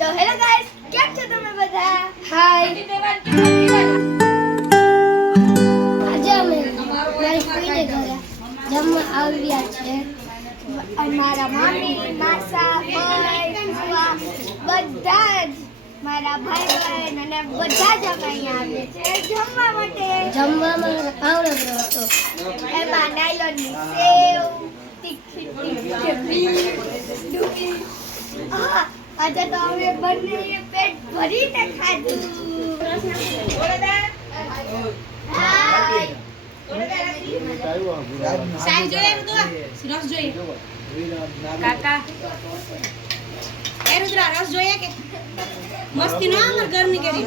તો hello guys, કેમ છો તમે બધા? હાય. આજે અમે મારી ફ્રેન્ડને ઘરે જમવા આવ્યા છે. મારા મમ્મી, માસા, ભાઈ, ફુવા બધા જ મારા ભાઈ બહેન અને બધા જ અહીંયા આવે છે જમવા માટે. જમવામાં આવડે હતો એમાં નાયલોનની સેવ, તીખી ડુંગળી. આજે તો અમે બંને પેટ ભરીને ખાધું. હાય. સાઈ જોઈએ તો રસ જોઈએ કાકા. એ રુદ્રા રસ જોઈએ કે મસ્તી ના અમાર ઘરની કરી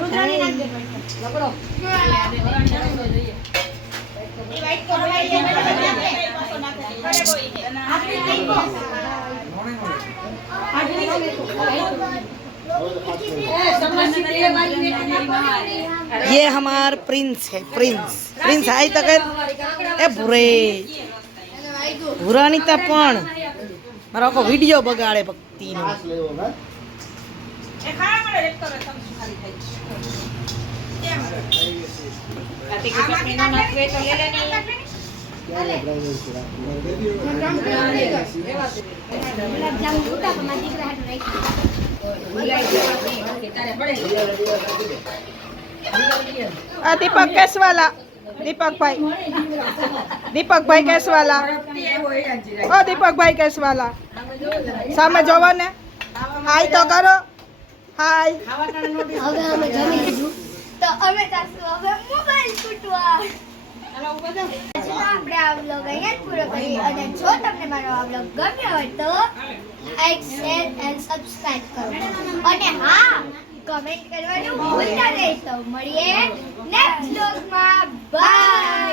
રુદ્રાની નાખ દે લપડો જોઈએ એ વાઈટ કો બોલાઈ પાછો નાખે કરે કોઈ આપણે નહીં કો ये हमार प्रिंस है प्रिंस प्रिंस आई तक ए भूरे भूरानी पण मारो को वीडियो बगाड़े भक्ति नो એ ખાવા મળે રેક્ટર સમસુ ખાલી થઈ કેમ આતે કે ચટણી નો નાખવે તો લે લે ની दीपक केसवाला दीपक भाई केसवाला ओ दीपक भाई केसवाला सामे जोवा ने हाय तो करो हाय હવે અમે જમી લીધું તો અમે જાશું હવે મોબાઈલ કૂટવા. આપણે આ વ્લોગ અહીંયા જ પૂરો કરીએ અને જો તમને મારો આ વ્લોગ ગમ્યો હોય તો લાઈક શેર એન્ડ સબસ્ક્રાઇબ કરો અને હા કમેન્ટ કરવાનું ભૂલતા નહીં. તો મળીએ નેક્સ્ટ વ્લોગમાં. બાય.